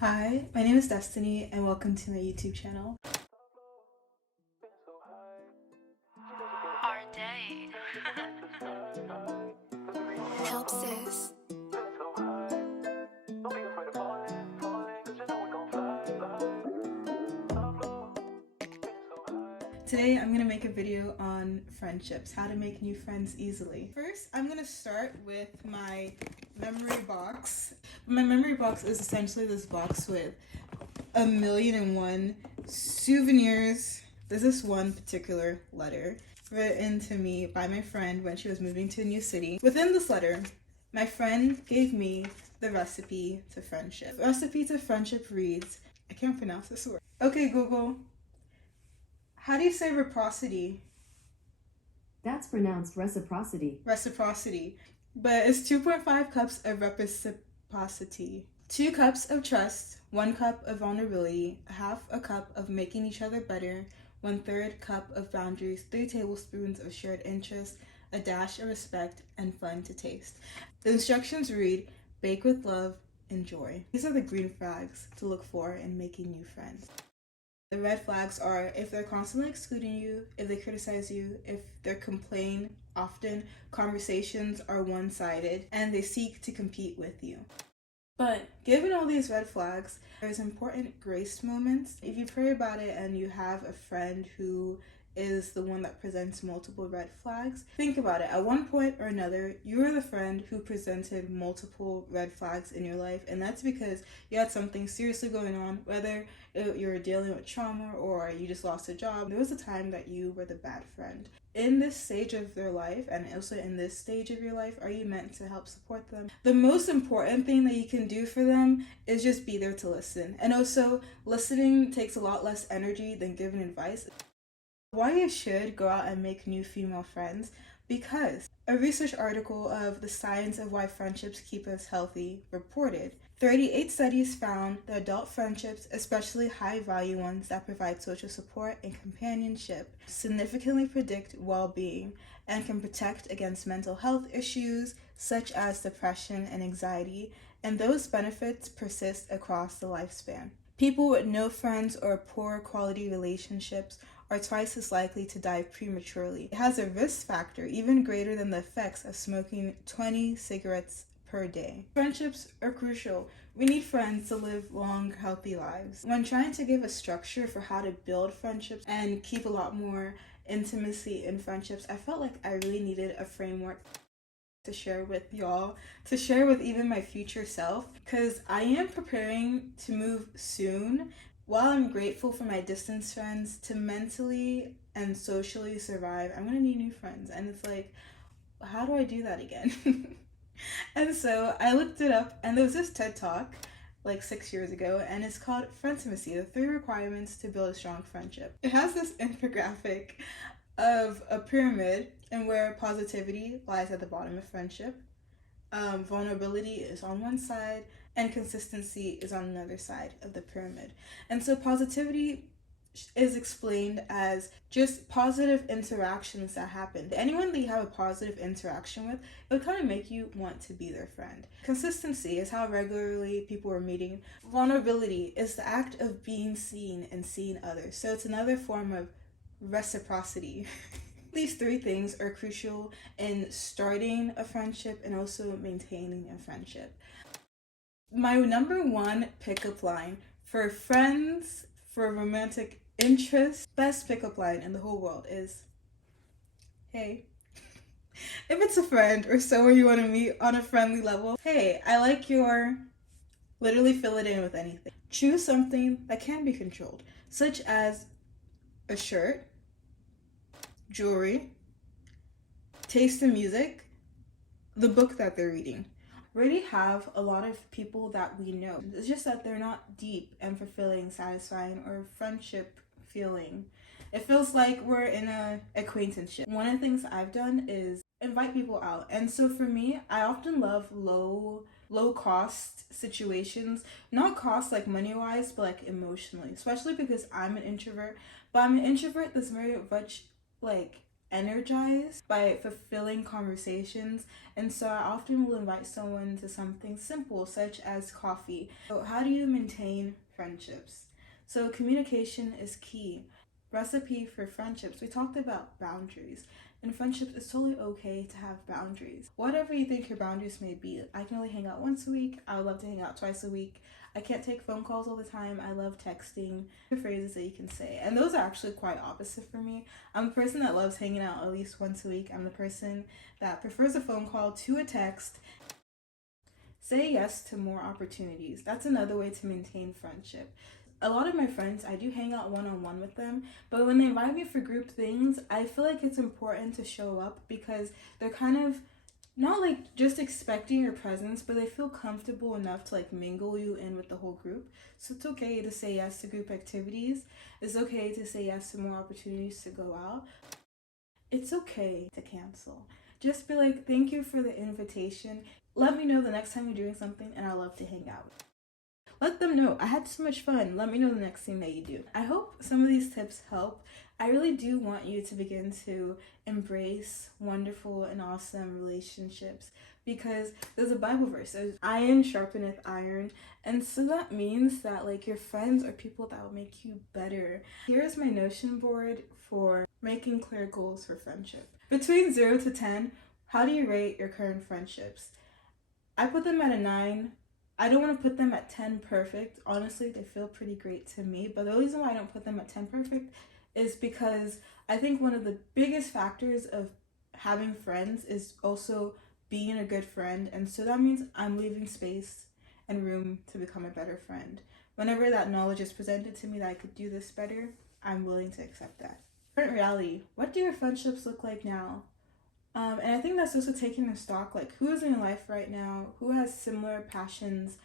Hi, my name is Destiny and welcome to my YouTube channel. Our day. Help sis. Today I'm going to make a video on friendships, how to make new friends easily. First, I'm going to start with my memory box. My memory box is essentially this box with 1,000,001 souvenirs. There's this one particular letter written to me by my friend when she was moving to a new city. Within this letter, my friend gave me the recipe to friendship. The recipe to friendship reads, I can't pronounce this word. Okay, Google. How do you say reciprocity? That's pronounced reciprocity. Reciprocity. But it's 2.5 cups of reciprocity. 2 cups of trust, 1 cup of vulnerability, half a cup of making each other better, 1/3 cup of boundaries, 3 tablespoons of shared interest, a dash of respect, and fun to taste. The instructions read, bake with love, enjoy. These are the green flags to look for in making new friends. The red flags are if they're constantly excluding you, if they criticize you, if they complain often, conversations are one-sided, and they seek to compete with you. But given all these red flags, there's important grace moments. If you pray about it and you have a friend who is the one that presents multiple red flags, think about it. At one point or another, you were the friend who presented multiple red flags in your life, and that's because you had something seriously going on, whether you were dealing with trauma or you just lost a job. There was a time that you were the bad friend. In this stage of their life, and also in this stage of your life, are you meant to help support them? The most important thing that you can do for them is just be there to listen. And also, listening takes a lot less energy than giving advice. Why you should go out and make new female friends? Because a research article of The Science of Why Friendships Keep Us Healthy reported 38 studies found that adult friendships, especially high-value ones that provide social support and companionship, significantly predict well-being and can protect against mental health issues such as depression and anxiety, and those benefits persist across the lifespan. People with no friends or poor quality relationships are twice as likely to die prematurely. It has a risk factor even greater than the effects of smoking 20 cigarettes per day. Friendships are crucial. We need friends to live long, healthy lives. When trying to give a structure for how to build friendships and keep a lot more intimacy in friendships, I felt like I really needed a framework to share with y'all, to share with even my future self, because I am preparing to move soon. While I'm grateful for my distance friends, to mentally and socially survive, I'm gonna need new friends. And it's like, how do I do that again? And so I looked it up, and there was this TED Talk like 6 years ago, and it's called Friendsimacy, the 3 requirements to build a strong friendship. It has this infographic of a pyramid and where positivity lies at the bottom of friendship, vulnerability is on one side, and consistency is on another side of the pyramid. And so positivity is explained as just positive interactions that happen. Anyone that you have a positive interaction with, it would kind of make you want to be their friend. Consistency is how regularly people are meeting. Vulnerability is the act of being seen and seeing others. So it's another form of reciprocity. These 3 things are crucial in starting a friendship and also maintaining a friendship. My number 1 pickup line for friends, for romantic interest, best pickup line in the whole world is, hey. If it's a friend or someone you want to meet on a friendly level, hey, I like your, literally fill it in with anything. Choose something that can be controlled, such as a shirt, jewelry, taste in music, the book that they're reading. We already have a lot of people that we know. It's just that they're not deep and fulfilling, satisfying, or friendship feeling. It feels like we're in a acquaintanceship. One of the things I've done is invite people out. And so for me, I often love low cost situations. Not cost like money wise, but like emotionally. Especially because I'm an introvert. But I'm an introvert that's very much like energized by fulfilling conversations, and so I often will invite someone to something simple such as coffee. So how do you maintain friendships? So communication is key. Recipe for friendships. We talked about boundaries. In friendships, it's totally okay to have boundaries. Whatever you think your boundaries may be. I can only hang out once a week. I would love to hang out twice a week. I can't take phone calls all the time. I love texting. The phrases that you can say. And those are actually quite opposite for me. I'm the person that loves hanging out at least once a week. I'm the person that prefers a phone call to a text. Say yes to more opportunities. That's another way to maintain friendship. A lot of my friends, I do hang out one-on-one with them, but when they invite me for group things, I feel like it's important to show up because they're kind of not like just expecting your presence, but they feel comfortable enough to like mingle you in with the whole group. So it's okay to say yes to group activities. It's okay to say yes to more opportunities to go out. It's okay to cancel. Just be like, thank you for the invitation. Let me know the next time you're doing something and I'd love to hang out. Let them know I had so much fun. Let me know the next thing that you do. I hope some of these tips help. I really do want you to begin to embrace wonderful and awesome relationships because there's a Bible verse. There's iron sharpeneth iron. And so that means that like your friends are people that will make you better. Here's my Notion board for making clear goals for friendship. Between 0 to 10, how do you rate your current friendships? I put them at a 9. I don't want to put them at 10 perfect. Honestly, they feel pretty great to me. But the reason why I don't put them at 10 perfect is because I think one of the biggest factors of having friends is also being a good friend. And so that means I'm leaving space and room to become a better friend. Whenever that knowledge is presented to me that I could do this better, I'm willing to accept that. Current reality. What do your friendships look like now? And I think that's also taking a stock, like who's in your life right now, who has similar passions,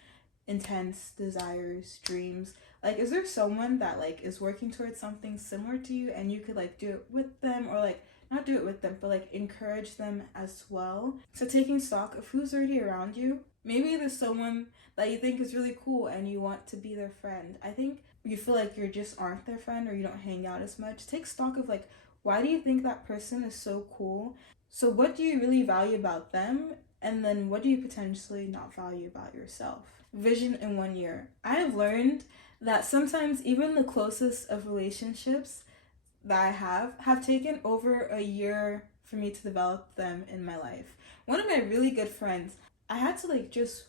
intense desires, dreams. Like, is there someone that like is working towards something similar to you and you could like do it with them or like not do it with them, but like encourage them as well? So taking stock of who's already around you. Maybe there's someone that you think is really cool and you want to be their friend. I think you feel like you just aren't their friend or you don't hang out as much. Take stock of like, why do you think that person is so cool? So what do you really value about them? And then what do you potentially not value about yourself? Vision in 1 year. I have learned that sometimes even the closest of relationships that I have taken over a year for me to develop them in my life. One of my really good friends, I had to like just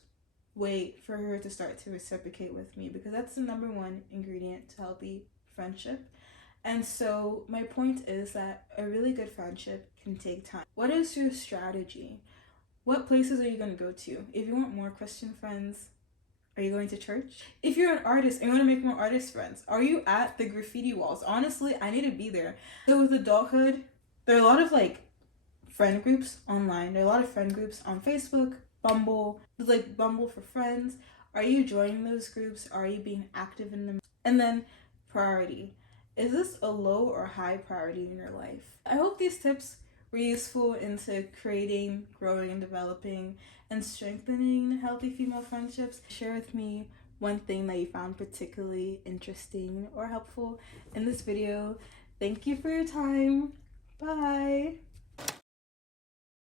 wait for her to start to reciprocate with me because that's the number one ingredient to healthy friendship. And so my point is that a really good friendship can take time. What is your strategy? What places are you going to go to? If you want more Christian friends, are you going to church? If you're an artist and you want to make more artist friends, are you at the graffiti walls? Honestly, I need to be there. So with adulthood, there are a lot of like friend groups online. There are a lot of friend groups on Facebook, Bumble. There's like Bumble for Friends. Are you joining those groups? Are you being active in them? And then priority. Is this a low or high priority in your life? I hope these tips were useful into creating, growing, and developing and strengthening healthy female friendships. Share with me one thing that you found particularly interesting or helpful in this video. Thank you for your time. Bye.